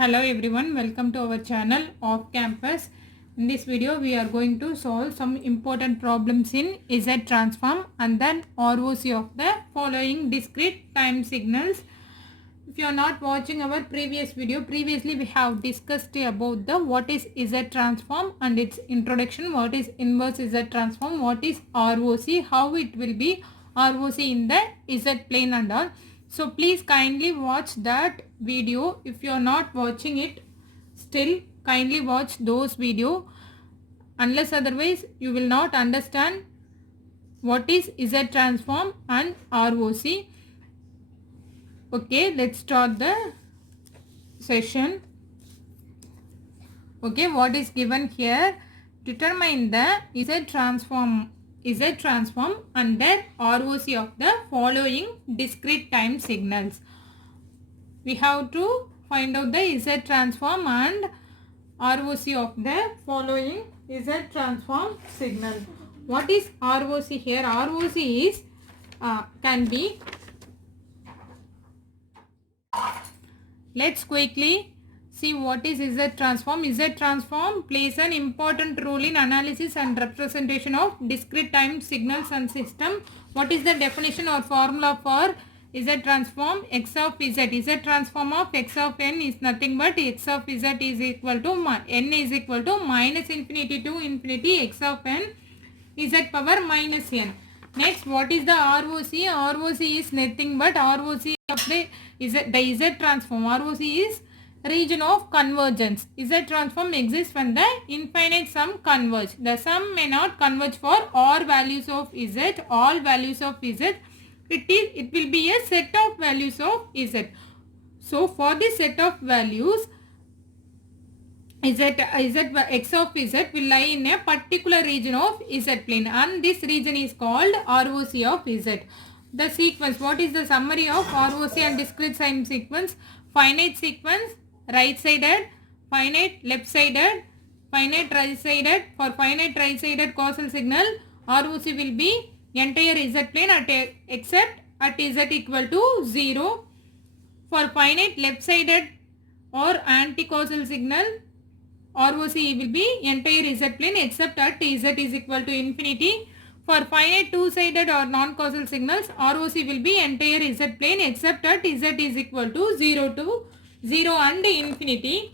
Hello everyone, welcome to our channel Off Campus. In this video we are going to solve some important problems in Z transform and then ROC of the following discrete time signals. If you are not watching our previous video, previously we have discussed about the what is Z transform and its introduction, what is inverse Z transform, what is ROC, how it will be ROC in the Z plane and all. So please kindly watch that video. If you are not watching it still, kindly watch those video. Unless otherwise you will not understand what is Z transform and ROC. Okay, let's start the session. Okay, what is given here? Determine the Z transform under ROC of the following discrete time signals. We have to find out the Z transform and ROC of the following Z transform signal. What is ROC here? ROC is can be. Let's quickly see what is Z transform. Z transform plays an important role in analysis and representation of discrete time signals and system. What is the definition or formula for Z transform? X of Z. Z transform of X of n is nothing but X of Z is equal to n is equal to minus infinity to infinity X of n Z power minus n. Next, what is the ROC? ROC is nothing but ROC of the Z transform. ROC is region of convergence. Z transform exists when the infinite sum converge. The sum may not converge for all values of Z, all values of Z. It will be a set of values of Z. So for this set of values, X of Z will lie in a particular region of Z plane and this region is called ROC of Z. The sequence, what is the summary of ROC and discrete time sequence? Finite sequence, right sided, finite left sided, finite right sided. For finite right sided causal signal, ROC will be entire Z plane except at Z equal to 0. For finite left sided or anti-causal signal, ROC will be entire Z plane except at Z is equal to infinity. For finite two-sided or non-causal signals, ROC will be entire Z plane except at Z is equal to 0 and infinity.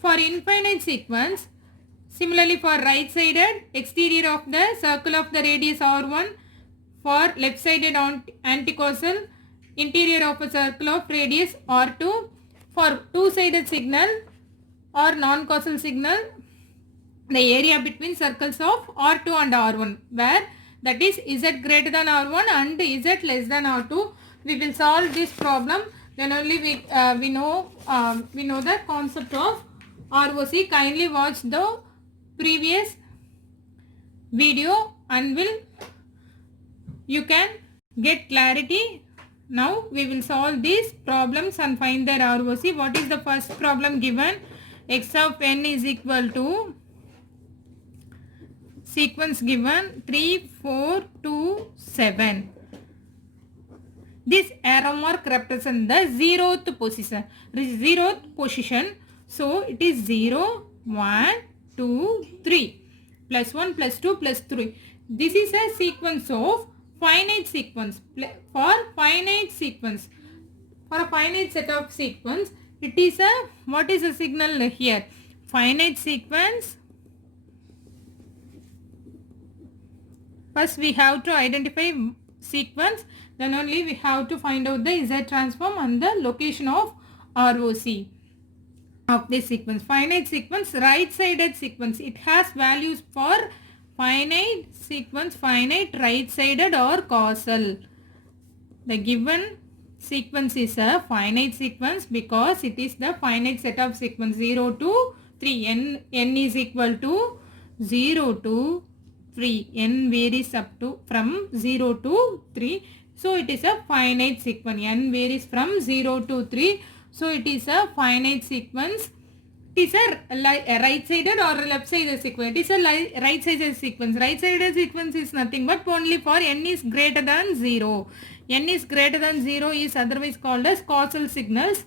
For infinite sequence, similarly for right-sided, exterior of the circle of the radius R1. For left-sided anti-causal, interior of a circle of radius R2. For two-sided signal or non-causal signal, the area between circles of R2 and R1, where that is Z greater than R1 and Z less than R2. We will solve this problem. Then only we know the concept of ROC. Kindly watch the previous video and you can get clarity. Now we will solve these problems and find their ROC. What is the first problem given? X of n is equal to sequence given 3, 4, 2, 7. This arrow mark represents the zeroth position. So it is 0, 1, 2, 3. Plus 1, plus 2, plus 3. This is a sequence of finite sequence. For finite sequence, for a finite set of sequence, it is a, what is the signal here? Finite sequence. First we have to identify sequence, then only we have to find out the Z transform and the location of ROC of this sequence. Finite sequence, right sided sequence. It has values for finite sequence, finite right sided or causal. The given sequence is a finite sequence because it is the finite set of sequence 0 to 3. N is equal to 0 to 3. N varies up to from 0 to 3. So it is a finite sequence. N varies from 0 to 3. So it is a finite sequence. It is a right-sided or left-sided sequence. It is a right-sided sequence. Right-sided sequence is nothing but only for n is greater than 0. N is greater than 0 is otherwise called as causal signals.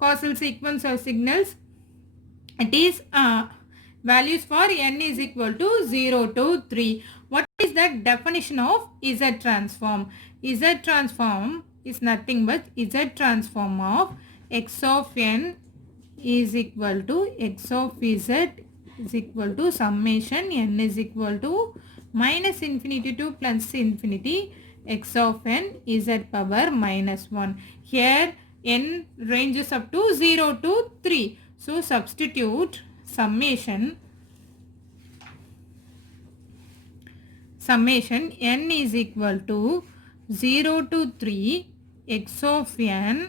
causal sequence of signals. It is values for n is equal to 0 to 3. What is the definition of Z transform? Z transform is nothing but Z transform of x of n is equal to x of z is equal to summation n is equal to minus infinity to plus infinity x of n z power minus 1. Here n ranges up to 0 to 3. So substitute summation n is equal to 0 to 3 x of n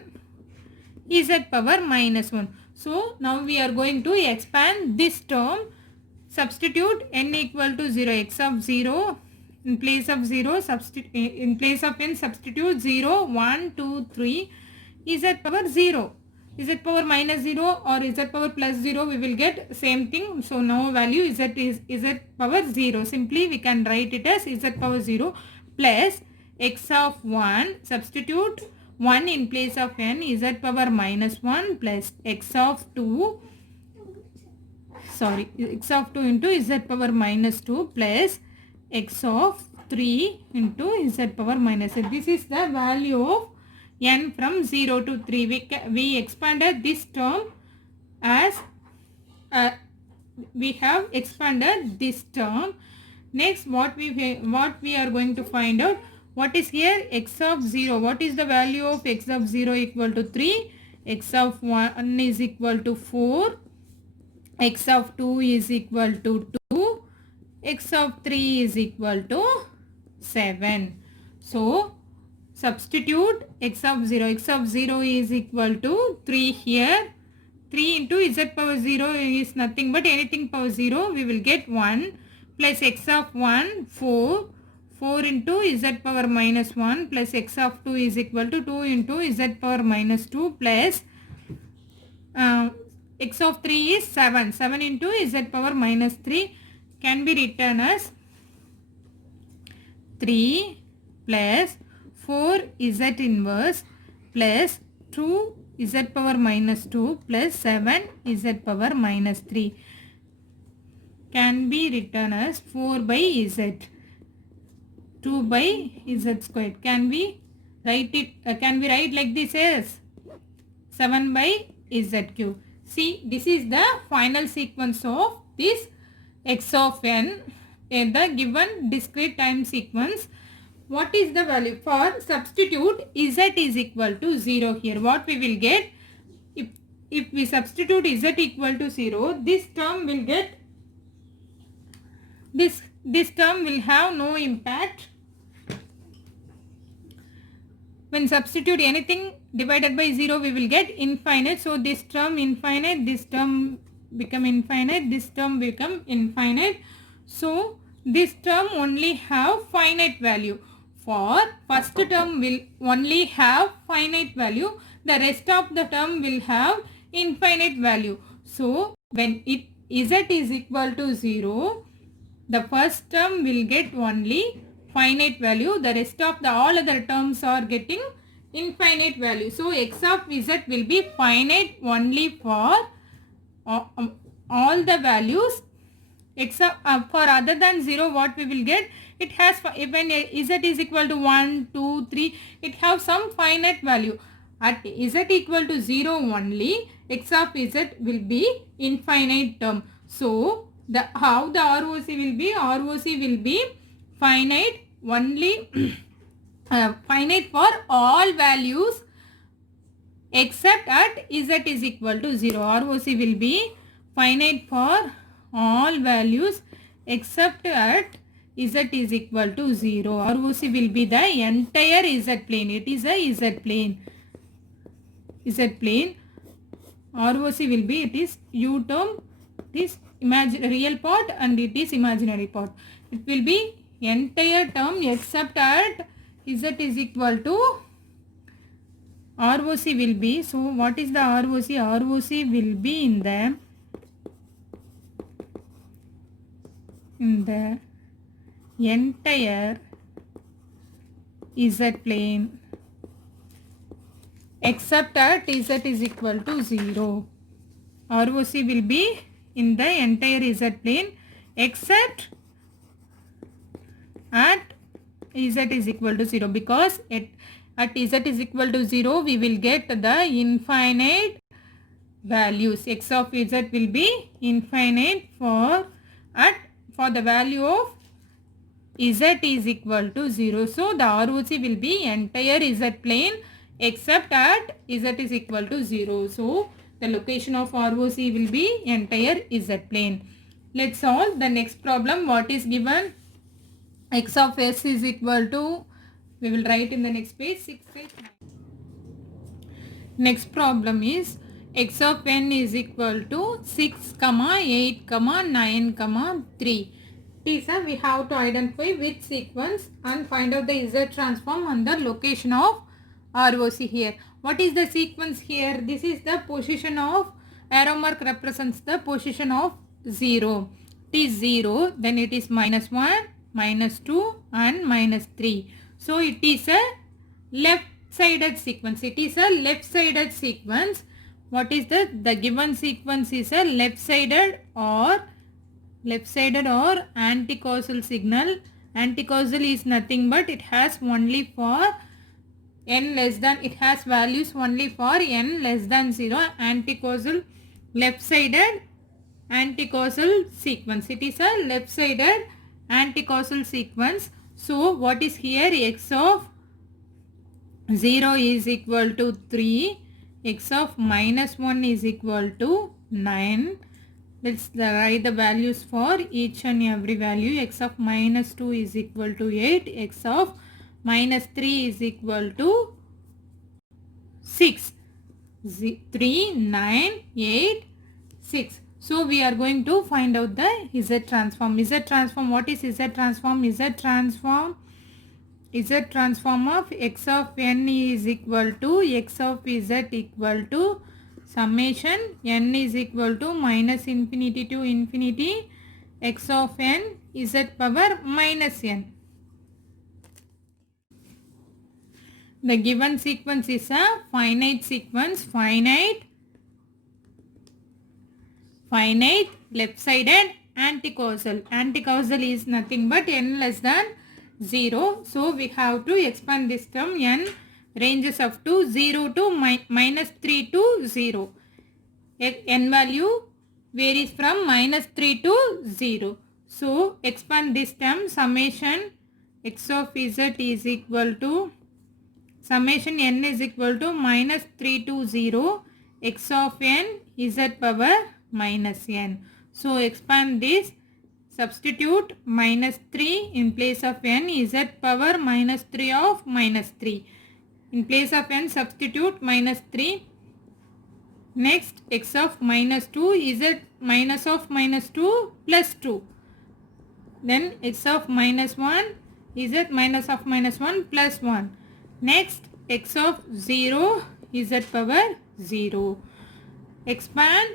z power minus 1. So now we are going to expand this term. Substitute n equal to 0, x of 0 in place of 0, in place of n substitute 0, 1, 2, 3 z power 0. Z power minus 0 or z power plus 0, we will get same thing. So now value z is z power 0. Simply we can write it as z power 0 plus x of 1, substitute 1 in place of n, z power minus 1 plus x of 2 into z power minus 2 plus x of 3 into z power minus 8. This is the value of n from 0 to 3. We expanded this term as we have expanded this term. Next what we are going to find out, what is here x of 0. What is the value of x of 0 equal to 3, x of 1 is equal to 4, x of 2 is equal to 2, x of 3 is equal to 7. So substitute x of 0. X of 0 is equal to 3 here. 3 into z power 0 is nothing but anything power 0. We will get 1 plus x of 1, 4. 4 into z power minus 1 plus x of 2 is equal to 2 into z power minus 2 plus x of 3 is 7. 7 into z power minus 3 can be written as 3 plus 4 z inverse plus 2 z power minus 2 plus 7 z power minus 3 can be written as 4 by z. 2 by z squared. Can we write like this as 7 by z cube. See, this is the final sequence of this x of n in the given discrete time sequence. What is the value? For substitute z is equal to 0 here. What we will get? If we substitute z equal to 0, this term will get, this term will have no impact. When substitute anything divided by 0, we will get infinite. So this term infinite, this term become infinite, this term become infinite. So this term only have finite value. For first term will only have finite value. The rest of the term will have infinite value. So when z is equal to 0, the first term will get only finite value. The rest of the all other terms are getting infinite value. So x of z will be finite only for all the values. X of, for other than 0, what we will get? It has, when z is equal to 1, 2, 3, it have some finite value. At z equal to 0 only, x of z will be infinite term. So how the ROC will be? ROC will be finite only finite for all values except at z is equal to 0. ROC will be finite for all values except at z is equal to 0. ROC will be the entire z plane. It is a z plane. Z plane. ROC will be, it is u term, this real part and it is imaginary part. It will be entire term except at z is equal to ROC will be. So what is the ROC? ROC will be in the entire z plane. except at z is equal to 0. ROC will be in the entire z plane except at z is equal to 0, because at z is equal to 0 we will get the infinite values. X of z will be infinite for the value of z is equal to 0. So the ROC will be entire z plane except at z is equal to 0. So the location of ROC will be entire z plane. Let's solve the next problem. What is given? X of s is equal to, we will write in the next page, 6, 8, 9. Next problem is x of n is equal to 6, 8, 9, 3. We have to identify which sequence and find out the z transform and the location of ROC here. What is the sequence here? This is the position of, arrow mark represents the position of 0. It is 0, then it is -1, -2 and -3. So it is a left-sided sequence. It is a left-sided sequence. What is the given sequence is a left-sided or anticausal signal. Anticausal is nothing but it has only for n less than, it has values only for n less than 0. Anticausal, left-sided anticausal sequence. It is a left-sided anticausal sequence. So what is here? X of 0 is equal to 3. X of -1 is equal to 9. Let's write the values for each and every value. X of -2 is equal to 8. X of -3 is equal to 6. 3, 9, 8, 6. So we are going to find out the Z transform. Z transform, what is Z transform? Z transform of x of n is equal to x of z equal to summation n is equal to -infinity to infinity x of n z power minus n. The given sequence is a finite sequence, finite left-sided anticausal. Anticausal is nothing but n less than 0. So we have to expand this term. N ranges up to 0 to -3 to 0. N value varies from -3 to 0. So expand this term. Summation x of z is equal to, summation n is equal to -3 to 0 x of n z power minus n. So expand this, substitute -3 in place of n z power -3 of -3. In place of n substitute -3. Next x of -2 z minus of -2 plus 2. Then x of -1 z minus of -1 plus 1. Next x of 0 z power 0. Expand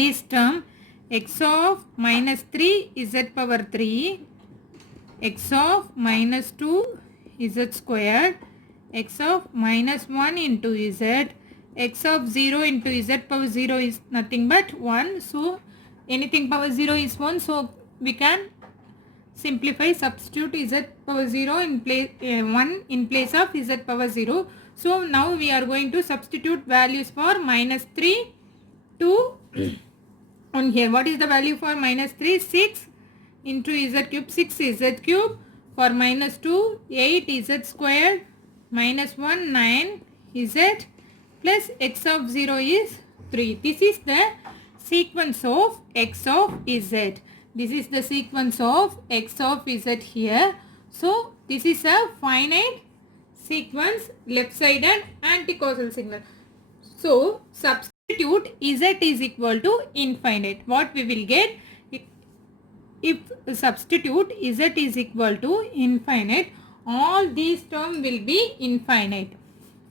this term. X of -3 z power 3, x of -2 z squared, x of -1 into z, x of 0 into z power 0 is nothing but 1. So anything power 0 is 1. So we can simplify, substitute z power 0 in place 1 in place of z power 0. So now we are going to substitute values for -3 to on here. What is the value for -3? 6 into z cube, 6 z cube. For -2, 8 z squared, -1, 9 z, plus x of 0 is 3. This is the sequence of x of z. This is the sequence of x of z here. So this is a finite sequence, left-sided anticausal signal. So substitute z is equal to infinite. What we will get? If substitute z is equal to infinite, all these terms will be infinite.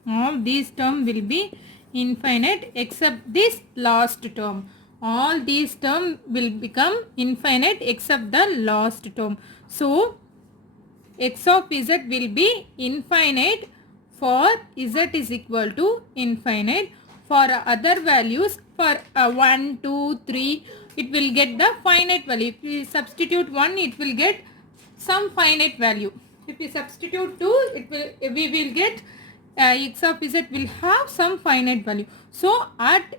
All these terms will be infinite except this last term. All these terms will become infinite except the last term. So x of z will be infinite for z is equal to infinite. For other values, for 1, 2, 3, it will get the finite value. If we substitute 1, it will get some finite value. If we substitute 2, we will get x of z will have some finite value. So at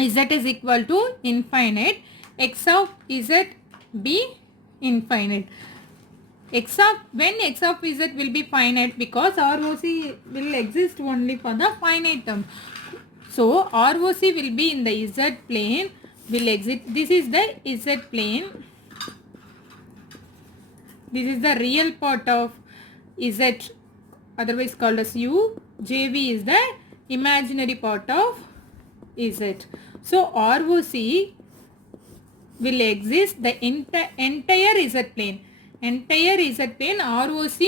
z is equal to infinite, x of z be infinite. When x of z will be finite, because ROC will exist only for the finite term. So ROC will be in the z plane, will exist. This is the z plane. This is the real part of z, otherwise called as u. JV is the imaginary part of z. So ROC will exist the entire z plane. Entire z plane ROC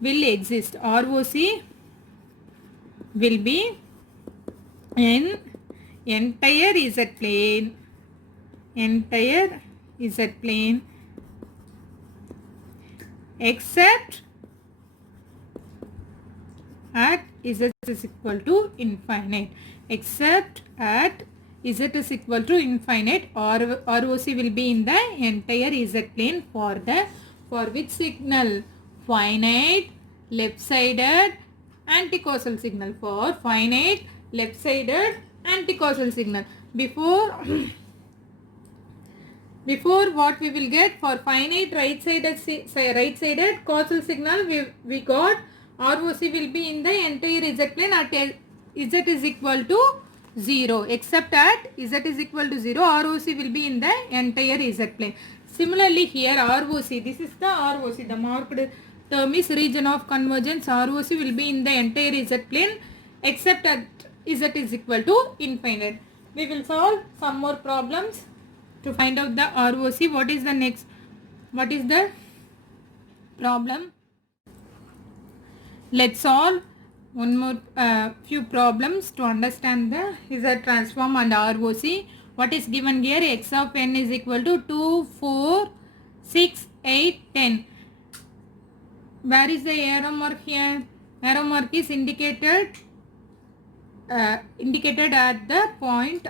will exist. ROC will be in entire z plane. Entire z plane except at z is equal to infinite. Except at z is equal to infinite, or ROC will be in the entire z plane for which signal? Finite left-sided anticausal signal. For finite left-sided anticausal signal. Before what we will get? For finite right-sided causal signal, we got ROC will be in the entire z plane at z is equal to 0. Except at z is equal to 0, ROC will be in the entire z plane. Similarly here ROC, this is the ROC, the marked term is region of convergence. ROC will be in the entire z plane except at z is equal to infinite. We will solve some more problems to find out the ROC. What is the problem? Let's solve one more few problems to understand the Z transform and ROC. What is given here? X of n is equal to 2, 4, 6, 8, 10. Where is the arrow mark here? Arrow mark is indicated at the point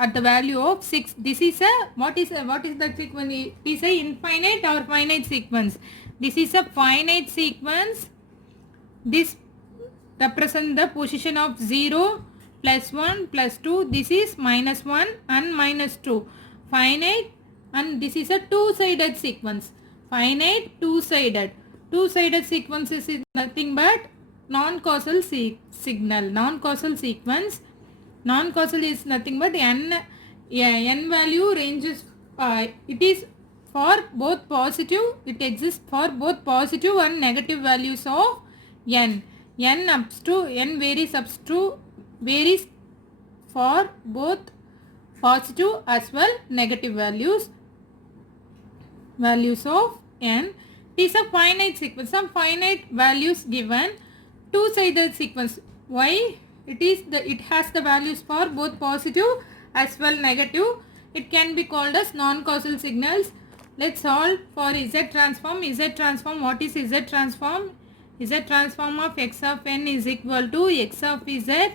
at the value of 6. This is a what is the sequence? It is a infinite or finite sequence. This is a finite sequence. This represent the position of 0, plus 1, plus 2. This is minus 1 and minus 2. Finite, and this is a two-sided sequence. Finite, two-sided. Two-sided sequence is nothing but non-causal signal. Non-causal sequence. Non-causal is nothing but n value ranges. It is for both positive. It exists for both positive and negative values of n. N varies for both positive as well negative values of n. It is a finite sequence. Some finite values given. Two-sided sequence. Why? It has the values for both positive as well negative. It can be called as non-causal signals. Let's solve for Z transform. Z transform. What is Z transform? Z transform of x of n is equal to x of z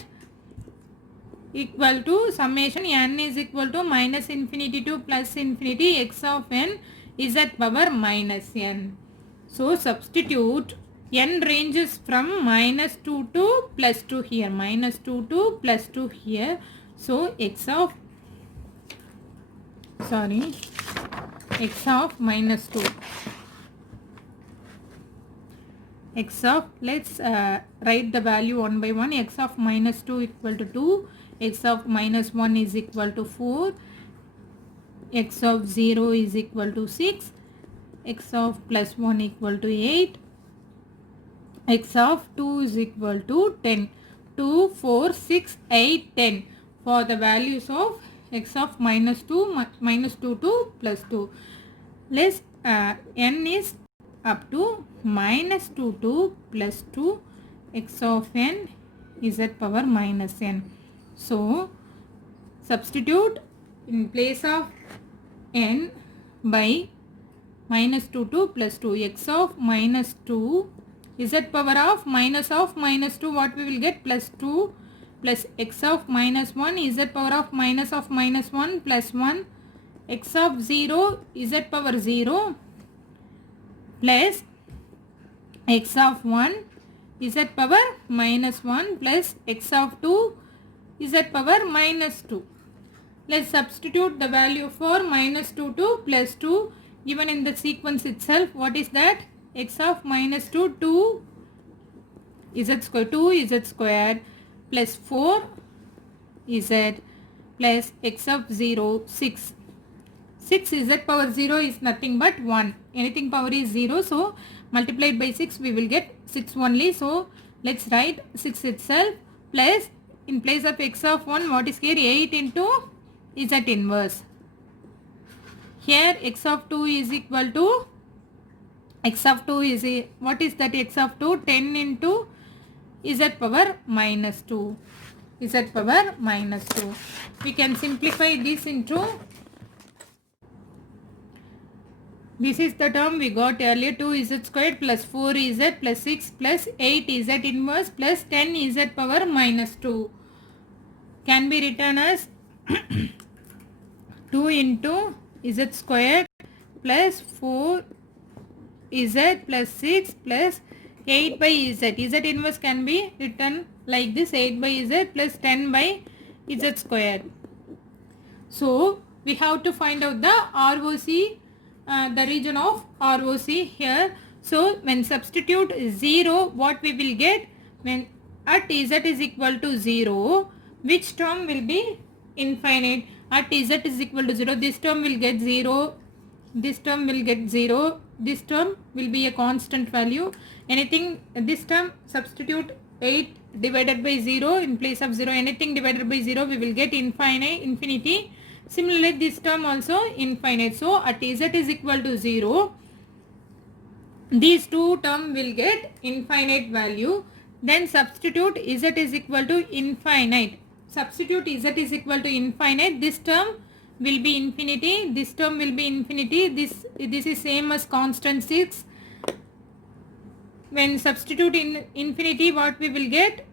equal to summation n is equal to minus infinity to plus infinity x of n z power minus n. So substitute n ranges from minus 2 to plus 2 here. Minus 2 to plus 2 here. So x of minus 2. Let's write the value one by one. X of minus 2 equal to 2. X of minus 1 is equal to 4. X of 0 is equal to 6. X of plus 1 equal to 8. X of 2 is equal to 10. 2, 4, 6, 8, 10. For the values of x of minus 2 to plus 2. Let's n is up to minus 2 to plus 2. X of n is at power minus n. So substitute in place of n by minus 2 to plus 2. X of minus 2 z power of minus 2, what we will get? Plus 2 plus x of minus 1, z power of minus 1 plus 1, x of 0, z power 0 plus x of 1, z power minus 1 plus x of 2, z power minus 2. Let's substitute the value for minus 2 to plus 2 given in the sequence itself. What is that? X of minus 2, 2 z square, 2 z square plus 4 z plus x of 0, 6. 6 z power 0 is nothing but 1. Anything power is 0. So multiplied by 6 we will get 6 only. So let's write 6 itself plus in place of x of 1, what is here? 8 into z inverse. Here x of 2 is equal to x of 2 is what is that? X of 2, 10 into z power minus 2. Z power minus 2. We can simplify this into, this is the term we got earlier, 2z squared plus 4z plus 6 plus 8z inverse plus 10z power minus 2 can be written as 2 into z squared plus 4 z plus 6 plus 8 by z. Z inverse can be written like this, 8 by z plus 10 by z squared. So we have to find out the ROC, the region of ROC here. So when substitute 0, what we will get? When at z is equal to 0, which term will be infinite? At z is equal to 0, this term will get 0, this term will get 0, this term will be a constant value. Anything, this term substitute 8 divided by 0 in place of 0, anything divided by 0 we will get infinity. Similarly this term also infinite. So at z is equal to 0, these two term will get infinite value. Then substitute z is equal to infinite. Substitute z is equal to infinite. This term will be infinity. This term will be infinity. This is same as constant 6. When substitute in infinity, what we will get?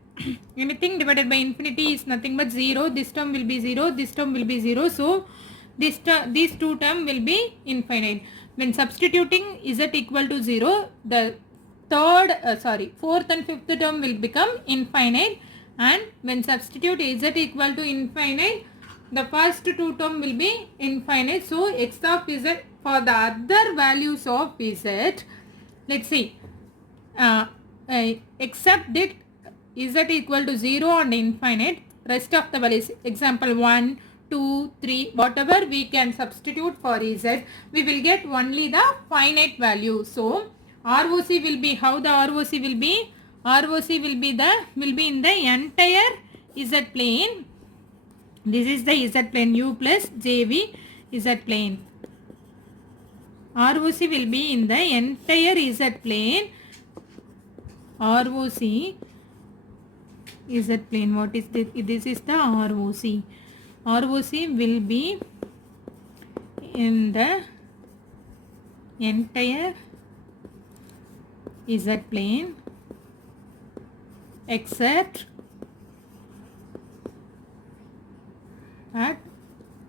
Anything divided by infinity is nothing but 0. This term will be 0. This term will be 0. So these two term will be infinite. When substituting z equal to 0, the fourth and fifth term will become infinite. And when substitute z equal to infinite, the first two term will be infinite. So x of z for the other values of z, let's see, except that z equal to 0 and infinite, rest of the values, example 1, 2, 3, whatever we can substitute for z, we will get only the finite value. So ROC will be, how the ROC will be? ROC will be in the entire z plane. This is the z plane, u plus jv z plane. ROC will be in the entire z plane. ROC z plane. What is this? This is the ROC. ROC will be in the entire z plane except at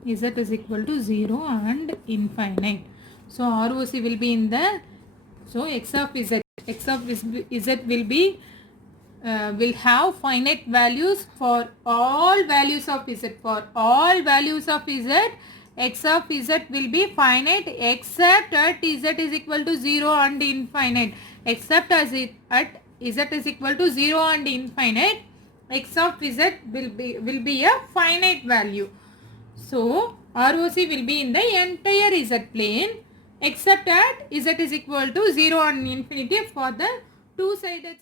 z is equal to 0 and infinite. So ROC will be in the, so x of z will be will have finite values for all values of z. For all values of z, x of z will be finite except at z is equal to 0 and infinite. Except as it at z is equal to 0 and infinite, x of z will be a finite value. So ROC will be in the entire z plane except at z is equal to 0 and infinity for the two-sided.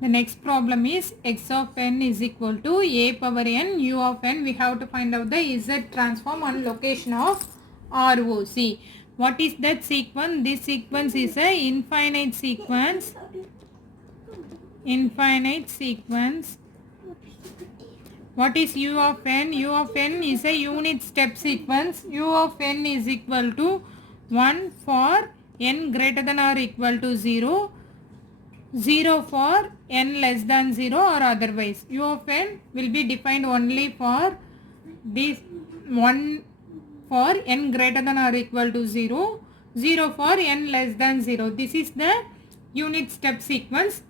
The next problem is x of n is equal to a power n u of n. We have to find out the z transform on location of ROC. What is that sequence? This sequence is a infinite sequence. Infinite sequence. What is u of n? U of n is a unit step sequence. U of n is equal to 1 for n greater than or equal to 0, 0 for n less than 0 or otherwise. U of n will be defined only for this one for n greater than or equal to 0, 0 for n less than 0. This is the unit step sequence.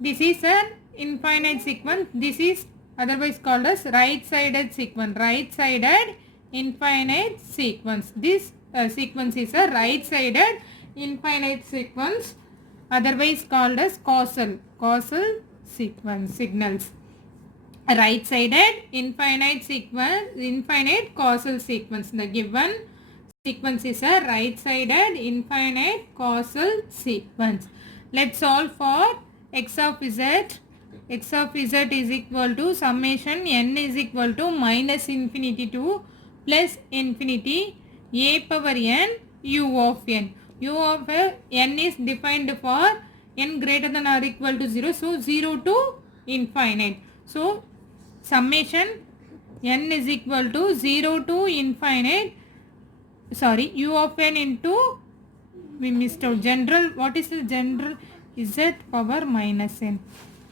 This is an infinite sequence. This is otherwise called as right-sided sequence. Right-sided infinite sequence. This sequence is a right-sided infinite sequence, otherwise called as causal sequence signals. Right-sided infinite sequence, infinite causal sequence. The given sequence is a right-sided infinite causal sequence. Let's solve for x of z. X of z is equal to summation n is equal to minus infinity to plus infinity a power n u of n. U of n is defined for n greater than or equal to 0. So 0 to infinite. So summation n is equal to 0 to infinite. Sorry, u of n into, we missed out general. What is the general? Z power minus n.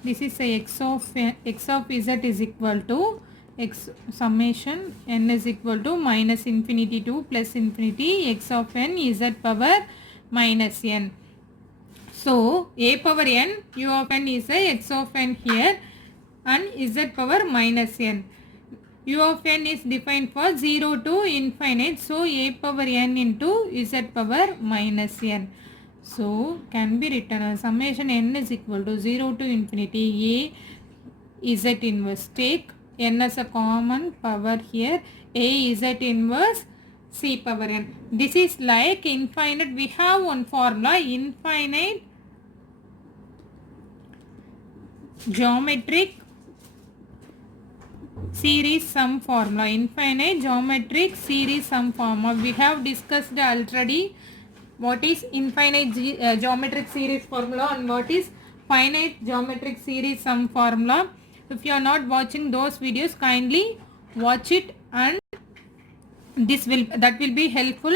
This is a x of z is equal to x summation n is equal to minus infinity to plus infinity x of n z power minus n. So a power n u of n is a x of n here and z power minus n. U of n is defined for 0 to infinite. So a power n into z power minus n. So can be written as summation n is equal to 0 to infinity a z inverse. Take n as a common power here. A z inverse c power n. This is like infinite. We have one formula, infinite geometric series sum formula. Infinite geometric series sum formula. We have discussed already what is infinite geometric series formula and what is finite geometric series sum formula. If you are not watching those videos, kindly watch it, and that will be helpful.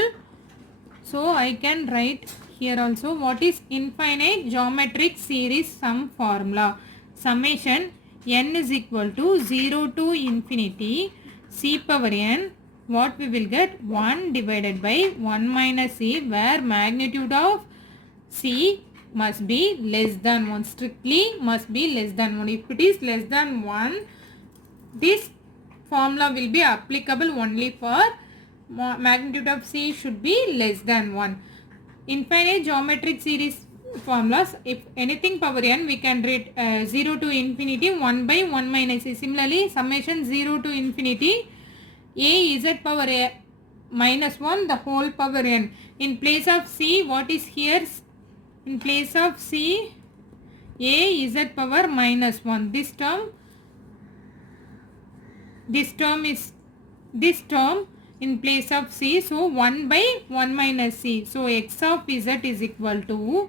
So I can write here also what is infinite geometric series sum formula. Summation n is equal to 0 to infinity c power n. What we will get? 1 divided by 1 minus c, where magnitude of c must be less than 1. Strictly must be less than 1. If it is less than 1, this formula will be applicable only for magnitude of c should be less than 1. Infinite geometric series formulas, if anything power n, we can read 0 to infinity 1 by 1 minus c. Similarly, summation 0 to infinity a z power a minus 1 the whole power n. In place of c, what is here? In place of c, a z power minus 1. This term in place of c. So 1 by 1 minus c. So x of z is equal to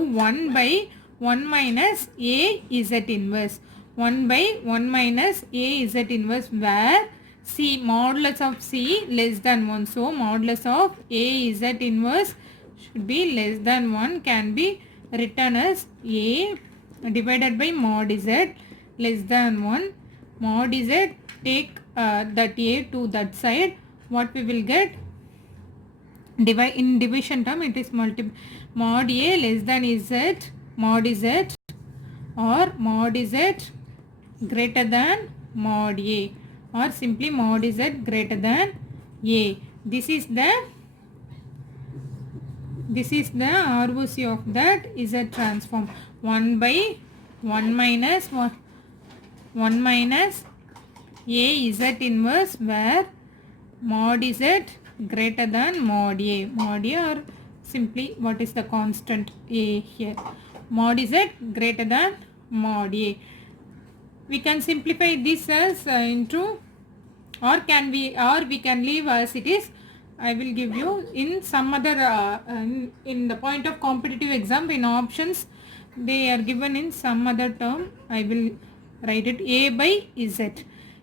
1 by 1 minus a z inverse. 1 by 1 minus a z inverse, where c modulus of c less than 1. So modulus of a z inverse should be less than 1, can be written as a divided by mod z less than 1. Mod z, take that a to that side. What we will get? In division term it is mod a less than z mod z, or mod z greater than mod a, or simply mod z greater than a. This is the ROC of that z transform. 1 by 1 minus a z inverse, where mod z greater than mod a, or simply what is the constant a here, mod z greater than mod a. We can simplify this as into, or we can leave as it is. I will give you in some other in the point of competitive exam, in options they are given in some other term. I will write it a by z.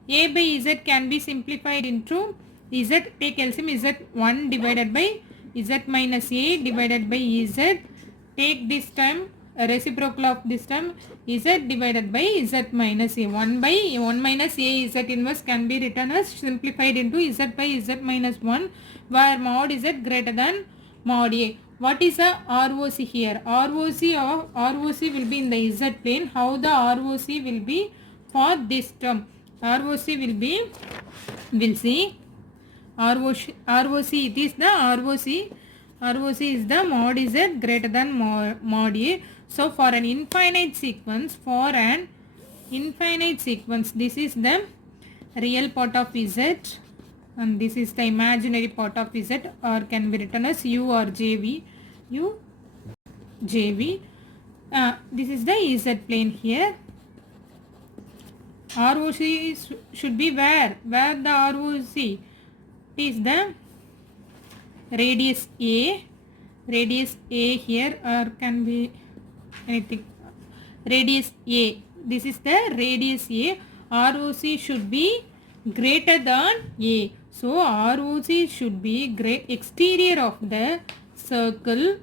A by z can be simplified into Z, take LCM, Z1 divided by Z minus A divided by Z. Take this term, reciprocal of this term, Z divided by Z minus A. 1 by 1 minus A Z inverse can be written as simplified into Z by Z minus 1, where mod Z greater than mod A. What is a ROC here? ROC will be in the Z plane. How the ROC will be for this term? ROC will be, we'll see. ROC, it is the ROC is the mod Z greater than mod A. So for an infinite sequence, this is the real part of Z and this is the imaginary part of Z, or can be written as U or JV. This is the Z plane here. ROC should be where the ROC is the radius A here, or can be anything, radius A. This is the radius A. ROC should be greater than A. So ROC should be exterior of the circle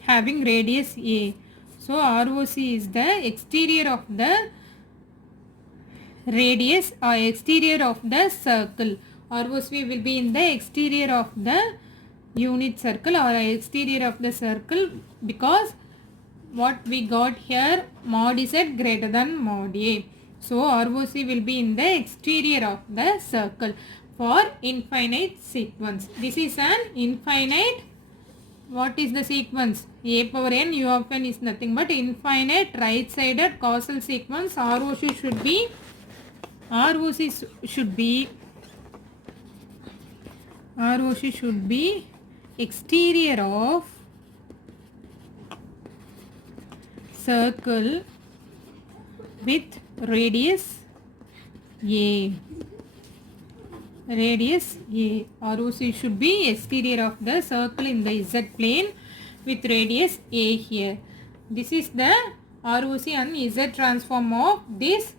having radius A. So ROC is the exterior of the radius or exterior of the circle. ROC will be in the exterior of the unit circle or exterior of the circle, because what we got here, mod Z greater than mod A. So ROC will be in the exterior of the circle for infinite sequence. This is an infinite, what is the sequence? A power n u of n is nothing but infinite right sided causal sequence. ROC should be exterior of circle with radius A. ROC should be exterior of the circle in the Z plane with radius A here. This is the ROC and Z transform of this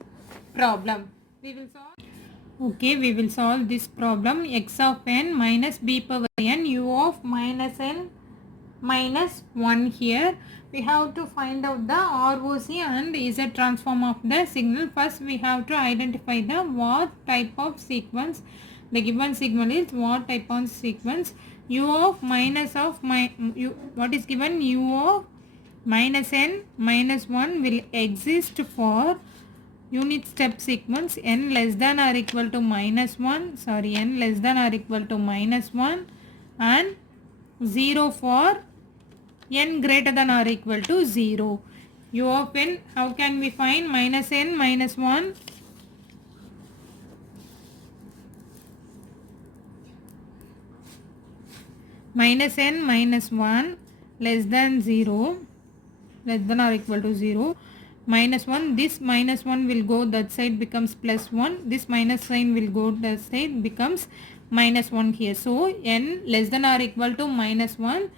problem. We will solve this problem. X of n minus b power n u of minus n minus 1 here. We have to find out the ROC and Z transform of the signal. First we have to identify the what type of sequence. The given signal is what type of sequence. U of minus of what is given? U of minus n minus 1 will exist for unit step sequence n less than or equal to minus 1, n less than or equal to minus 1 and 0 for n greater than or equal to 0. U of n, how can we find? Minus n minus 1 minus n minus 1 less than 0, less than or equal to 0. Minus 1, this minus 1 will go that side, becomes plus 1. This minus sign will go that side, becomes minus 1 here. So n less than or equal to minus 1,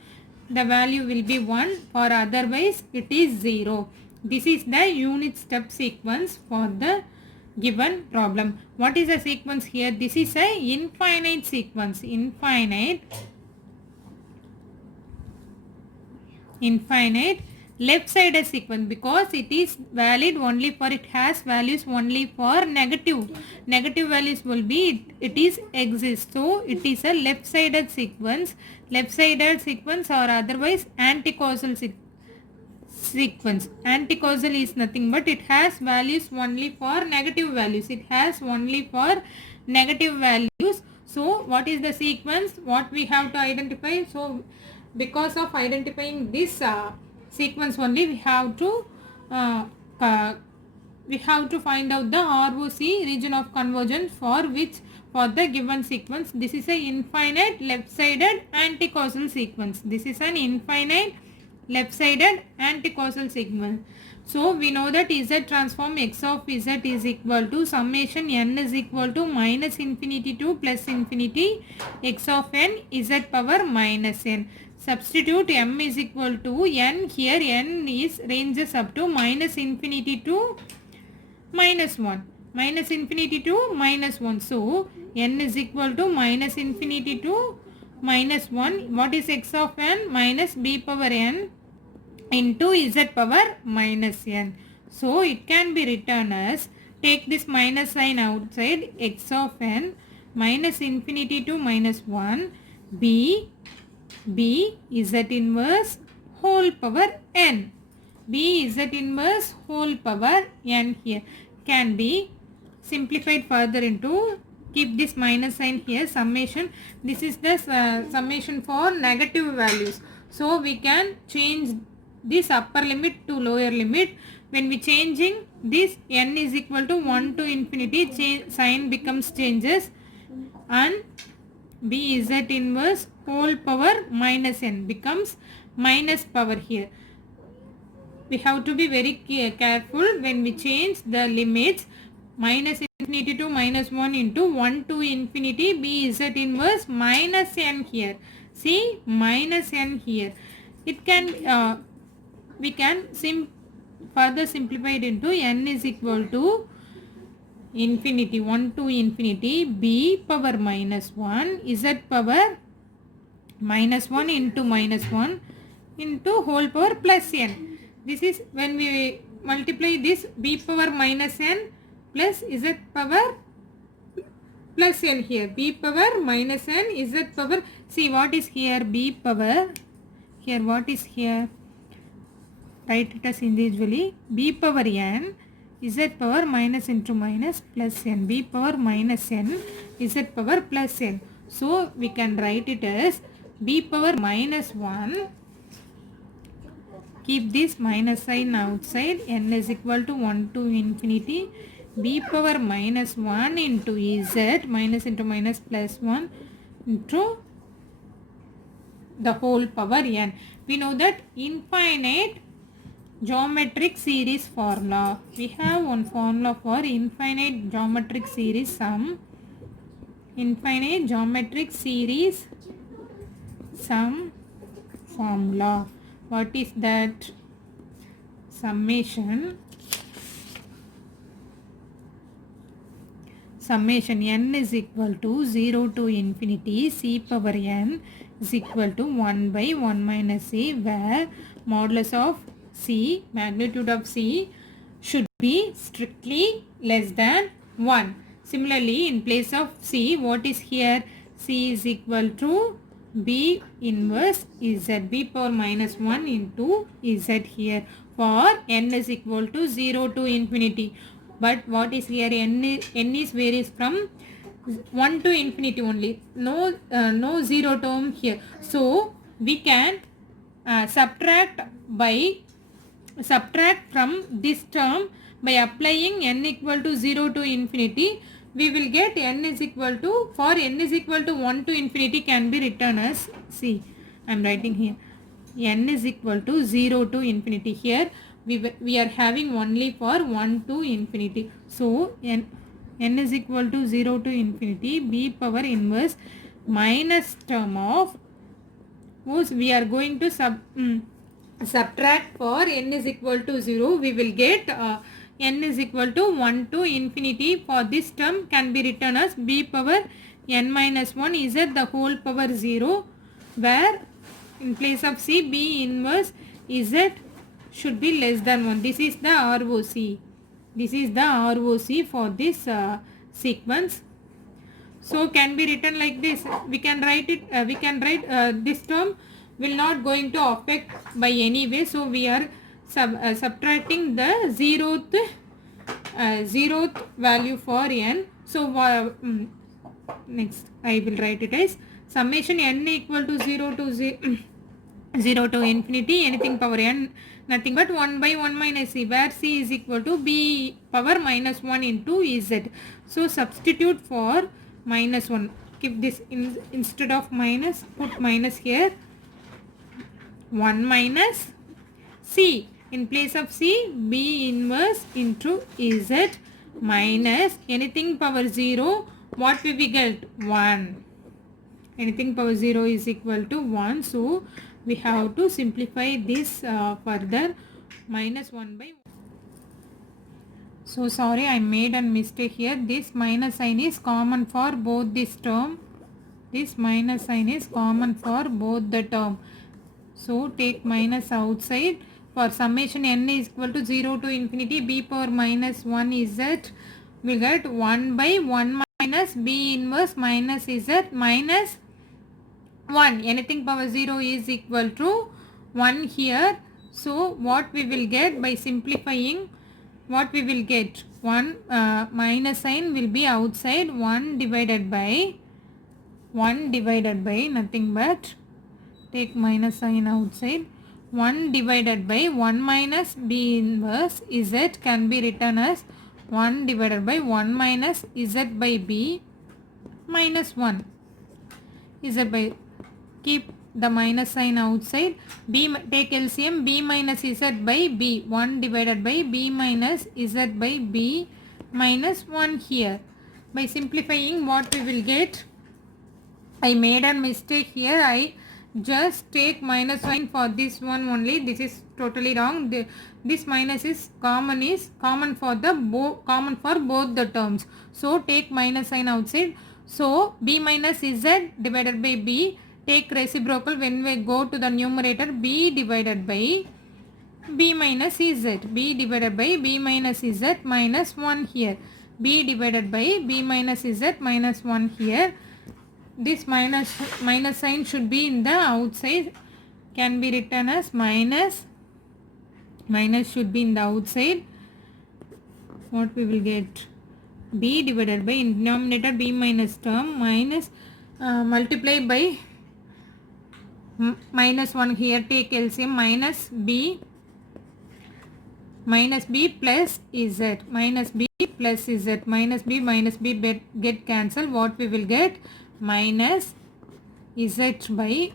the value will be 1, or otherwise it is 0. This is the unit step sequence for the given problem. What is the sequence here? This is a infinite sequence. Infinite left-sided sequence, because it is valid only for, it has values only for negative values will be, it is exists. So it is a left-sided sequence or otherwise anti-causal sequence. Anti-causal is nothing but it has values only for negative values. So what is the sequence? What we have to identify? So because of identifying this sequence only, we have to find out the ROC, region of convergence, for the given sequence. This is a infinite left-sided anti-causal sequence. So we know that Z transform X of Z is equal to summation n is equal to minus infinity to plus infinity X of n Z power minus n. Substitute m is equal to n. Here n is ranges up to minus infinity to minus 1. minus infinity to minus 1. So n is equal to minus infinity to minus 1. What is x of n? Minus b power n into z power minus n. So it can be written as, take this minus sign outside, x of n minus infinity to minus 1 b z inverse whole power n. B z inverse whole power n here can be simplified further into, keep this minus sign here, summation. This is the summation for negative values. So we can change this upper limit to lower limit. When we changing this, n is equal to 1 to infinity, sign becomes changes, and b z inverse whole power minus n becomes minus power here. We have to be very careful when we change the limits. Minus infinity to minus 1 into 1 to infinity, b z inverse minus n here. See, minus n here. It can we can further simplify it into n is equal to infinity 1 to infinity b power minus 1 z power minus 1 into minus 1 into whole power plus n. This is when we multiply this b power minus n plus z power plus n here. B power minus n z power. See what is here, b power. Here what is here? Write it as individually. B power n z power minus into minus plus n. B power minus n z power plus n. So we can write it as b power minus 1. Keep this minus sign outside. N is equal to 1 to infinity. B power minus 1 into z, minus into minus plus 1 into the whole power n. We know that infinite geometric series formula. We have one formula for infinite geometric series sum. Infinite geometric series sum formula. What is that? Summation n is equal to 0 to infinity c power n is equal to 1 by 1 minus c, where modulus of c, magnitude of c, should be strictly less than 1. Similarly, in place of c, what is here? C is equal to b inverse z, b power minus 1 into z here, for n is equal to 0 to infinity. But what is here? N is varies from 1 to infinity only. No zero term here. So we can subtract from this term by applying n equal to 0 to infinity. We will get n is equal to, for n is equal to 1 to infinity can be written as, see, I am writing here, n is equal to 0 to infinity. Here we are having only for 1 to infinity. So n is equal to 0 to infinity, b power inverse minus term of, we are going to subtract for n is equal to 0. We will get n is equal to 1 to infinity. For this term can be written as b power n minus 1 z the whole power 0, where in place of c, b inverse z should be less than 1. This is the ROC. This is the ROC for this sequence. So can be written like this. We can write it. We can write this term will not going to affect by any way. So we are subtracting the zeroth value for n. So next I will write it as summation n equal to 0 to infinity, anything power n, nothing but 1 by 1 minus c, where c is equal to b power minus 1 into z. So substitute for minus 1. Keep this instead of minus, put minus here. 1 minus c. In place of c, b inverse into z minus anything power 0. What will we get? 1. Anything power 0 is equal to 1. So we have to simplify this further. Minus 1 by 1. So sorry, I made a mistake here. This minus sign is common for both this term. This minus sign is common for both the term. So take minus outside. For summation n is equal to 0 to infinity b power minus 1 z, we get 1 by 1 minus b inverse minus z minus 1. Anything power 0 is equal to 1 here. So what we will get by simplifying, what we will get, 1 minus sign will be outside, 1 divided by nothing but, take minus sign outside, 1 divided by 1 minus b inverse z can be written as 1 divided by 1 minus z by b minus 1 z by, keep the minus sign outside, b, take LCM, b minus z by b, 1 divided by b minus z by b minus 1 here. By simplifying, what we will get, I made a mistake here. I just take minus sign for this one only. This is totally wrong. This minus is common for both the terms. So take minus sign outside. So b minus z divided by b, take reciprocal when we go to the numerator, b divided by b minus z, b divided by b minus z minus 1 here, b divided by b minus z minus 1 here. This minus sign should be in the outside, can be written as minus should be in the outside. What we will get, b divided by, in denominator b minus term, minus multiply by minus 1 here, take LCM, minus b plus z, minus b plus z, minus b get cancelled. What we will get, minus z by,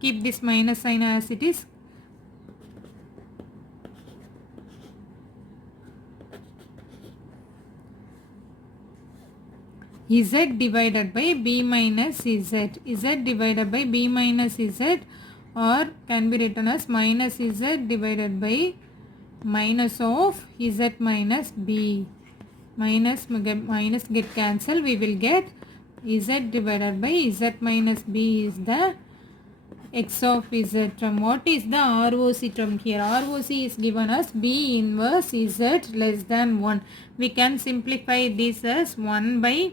keep this minus sign as it is, z divided by b minus z, divided by b minus z, or can be written as minus z divided by minus of z minus b, minus get cancelled, we will get z divided by z minus b is the x of z term. What is the ROC term here? ROC is given as b inverse z less than 1. We can simplify this as 1 by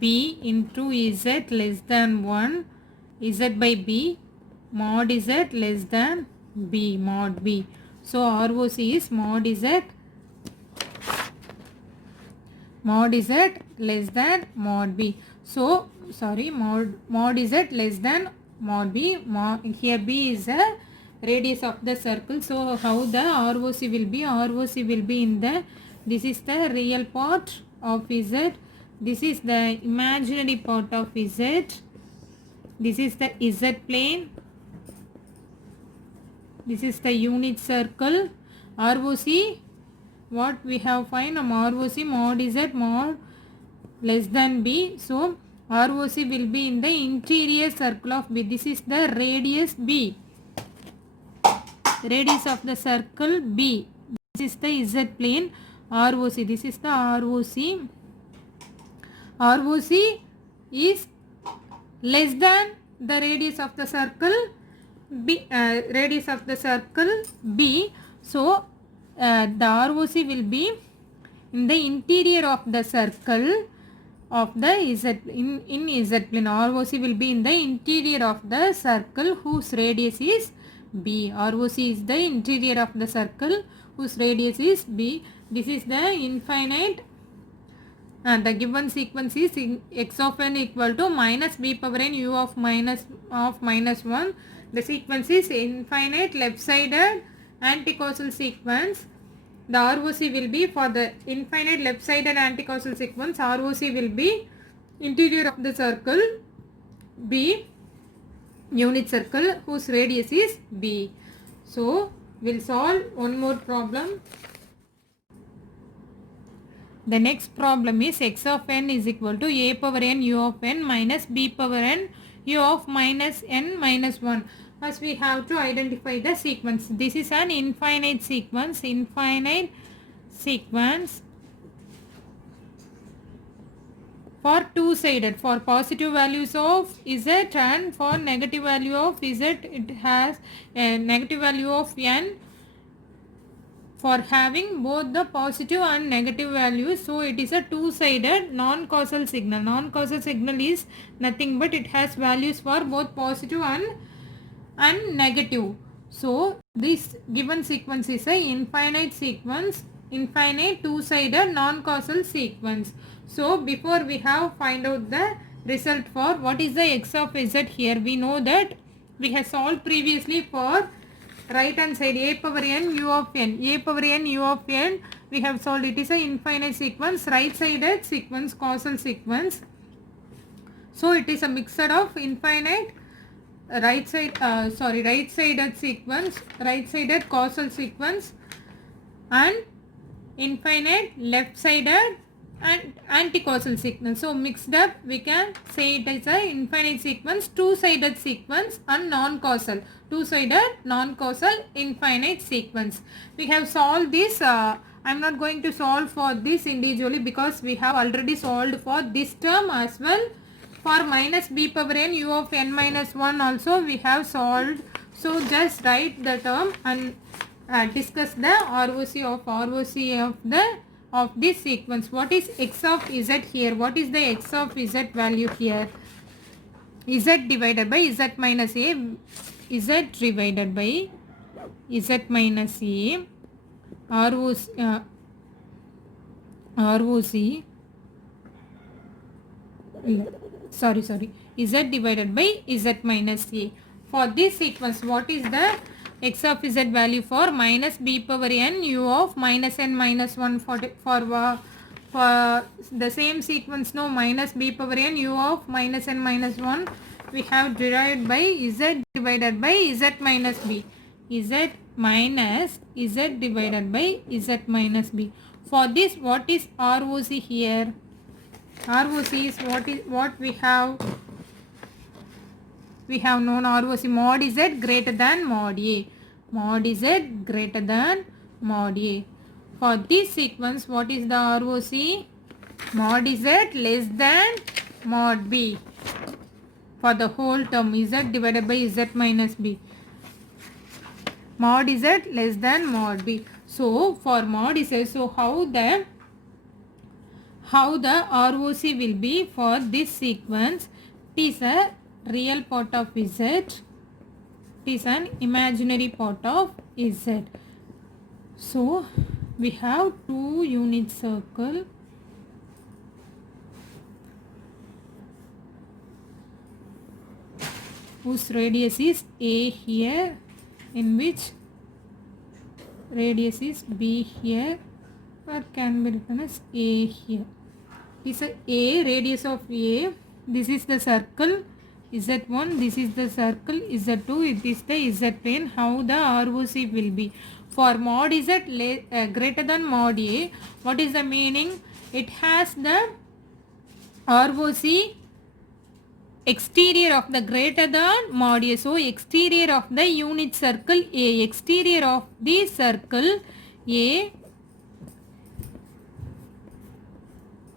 b into z less than 1, z by b mod z less than b mod b. So ROC is mod z less than mod b. So sorry, mod z less than mod b. Here b is the radius of the circle. So how the ROC will be? ROC will be in the, this is the real part of z, this is the imaginary part of z, this is the z plane, this is the unit circle. ROC, what we have find, ROC mod z mod less than b. So ROC will be in the interior circle of b. This is the radius b, radius of the circle b. This is the z plane. ROC, this is the ROC. ROC is less than the radius of the circle b, So the ROC will be in the interior of the circle of the z, in z plane. ROC will be in the interior of the circle whose radius is b. ROC is the interior of the circle whose radius is b. This is the infinite. The given sequence is x of n equal to minus b power n u of minus 1. The sequence is infinite left-sided anticausal sequence. The ROC will be, for the infinite left-sided anticausal sequence, ROC will be interior of the circle b, unit circle whose radius is b. So we'll solve one more problem. The next problem is x of n is equal to a power n u of n minus b power n u of minus n minus 1. First we have to identify the sequence. This is an infinite sequence. For two-sided, for positive values of z and for negative value of z, it has a negative value of n for having both the positive and negative values. So it is a two-sided non-causal signal. Non-causal signal is nothing but it has values for both positive and negative. So this given sequence is a infinite sequence, infinite two-sided non-causal sequence. So before we have find out the result for what is the x of z here, we know that we have solved previously for right hand side a power n u of n. A power n u of n we have solved. It is a infinite sequence, right sided sequence, causal sequence. So it is a mixture of infinite right sided sequence, right sided causal sequence, and infinite left sided and anti-causal sequence. So mixed up we can say it is a infinite sequence, two-sided sequence and non-causal, two-sided non-causal infinite sequence. We have solved this. I am not going to solve for this individually because we have already solved for this term as well. For minus b power n u of n minus 1 also we have solved. So just write the term and discuss the ROC of this sequence. What is x of z here? What is the x of z value here? Z divided by z minus a, z divided by z minus a, z divided by z minus a. For this sequence, what is the x of z value for minus b power n u of minus n minus 1 for the same sequence? No, minus b power n u of minus n minus 1 we have derived by z divided by z minus b. Z minus z divided by z minus b. For this, what is ROC here? ROC is what we have known. ROC mod z greater than mod a. Mod z greater than mod a. For this sequence, what is the ROC? Mod z less than mod b. For the whole term, z divided by z minus b. Mod z less than mod b. So for mod z, so how the ROC will be for this sequence? It is a real part of z. It is an imaginary part of z. So we have two unit circle. Whose radius is a here, in which radius is b here, or can be written as a here. This is a radius of a. This is the circle z1. This is the circle z2. It is the z plane. How the ROC will be for mod z greater than mod a? What is the meaning? It has the ROC exterior of the greater than mod a. So exterior of the unit circle a. Exterior of the circle a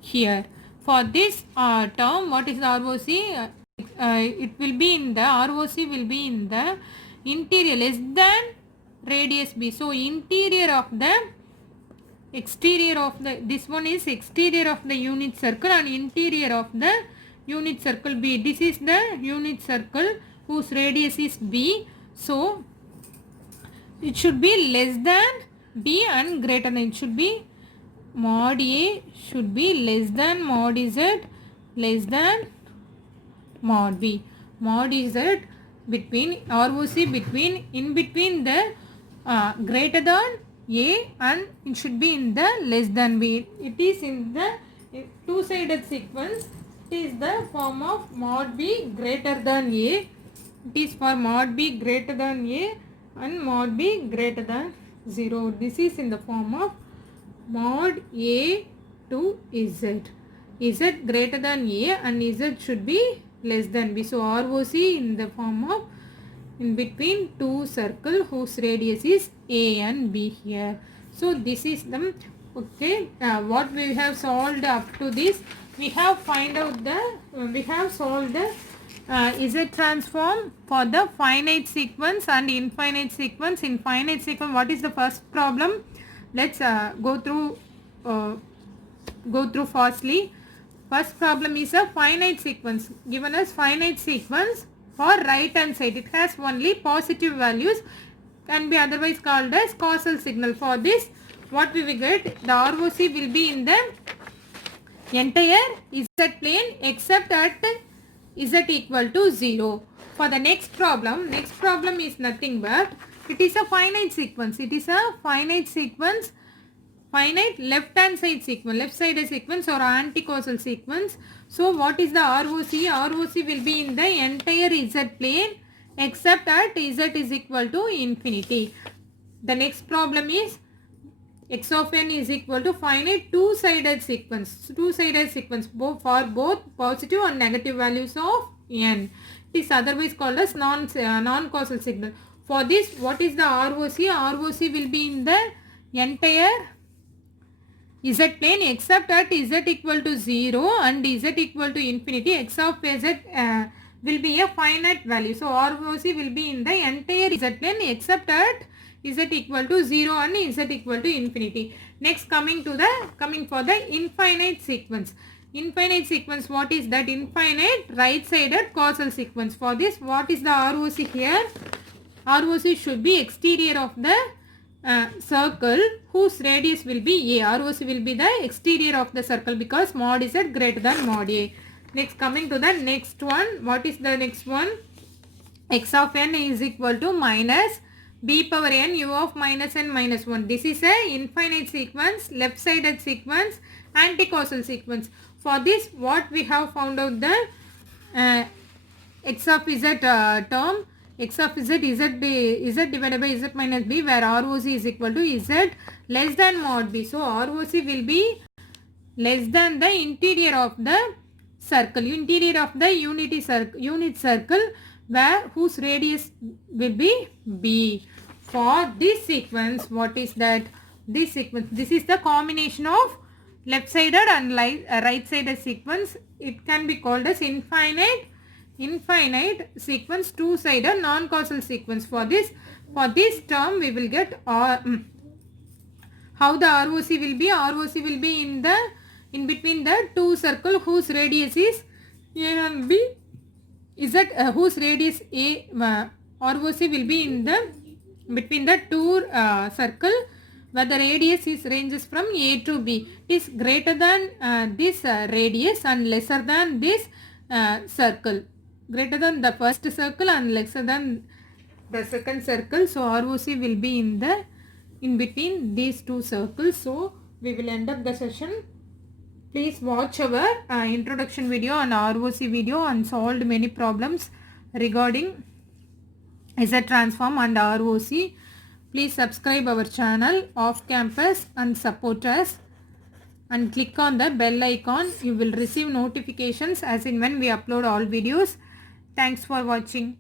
here. For this term, what is the ROC? It will be in the ROC will be in the interior less than radius b. So interior of the exterior of the, this one is exterior of the unit circle and interior of the unit circle b. This is the unit circle whose radius is b. So it should be less than b and greater than. It should be mod a should be less than mod z less than mod b. Mod z between ROC between in between the greater than a and it should be in the less than b. It is in the two-sided sequence. It is the form of mod b greater than a. It is for mod b greater than a and mod b greater than 0. This is in the form of mod a to z. Z greater than a and z should be less than b. So ROC in the form of in between two circle whose radius is a and b here. So this is the okay what we have solved up to this. we have solved the Z transform for the finite sequence and infinite sequence. In finite sequence, what is the first problem? Let's go through fastly. First problem is a finite sequence. Given us finite sequence for right hand side, it has only positive values, can be otherwise called as causal signal. For this, what we will get? The ROC will be in the entire Z plane except at Z equal to 0. For the next problem is nothing but it is a finite sequence. It is a finite sequence, finite left hand side sequence, left sided sequence or anti-causal sequence. So what is the ROC? ROC will be in the entire Z plane except at Z is equal to infinity. The next problem is x of n is equal to finite two-sided sequence. Two-sided sequence for both positive and negative values of n. It is otherwise called as non-causal signal. For this, what is the ROC? ROC will be in the entire Z plane except at Z equal to 0 and Z equal to infinity. X of Z will be a finite value. So ROC will be in the entire Z plane except at Z equal to 0 and Z equal to infinity. Next coming for the infinite sequence. Infinite sequence, what is that? Infinite right-sided causal sequence. For this, what is the ROC here? ROC should be exterior of the circle whose radius will be A. ROC will be the exterior of the circle because mod Z greater than mod A. Next coming to the next one. What is the next one? X of n is equal to minus b power n u of minus n minus 1. This is a infinite sequence, left sided sequence, anti-causal sequence. For this, what we have found out the x of z term, x of z z divided by z minus b, where ROC is equal to z less than mod b. So ROC will be less than the interior of the circle, interior of the unit circle, where whose radius will be b. For this sequence, what is that? This sequence, this is the combination of left sided and right sided sequence. It can be called as infinite sequence, two sided non-causal sequence. For this term we will get how the ROC will be. ROC will be in between the two circle whose radius is A and B. Whose radius A, ROC will be in the between the two circle where the radius ranges from A to B. It is greater than this radius and lesser than this circle. Greater than the first circle and lesser than the second circle. So ROC will be in between these two circles. So we will end up the session. Please watch our introduction video and ROC video and solved many problems regarding Z transform and ROC. Please subscribe our channel Off Campus and support us and click on the bell icon. You will receive notifications as in when we upload all videos. Thanks for watching.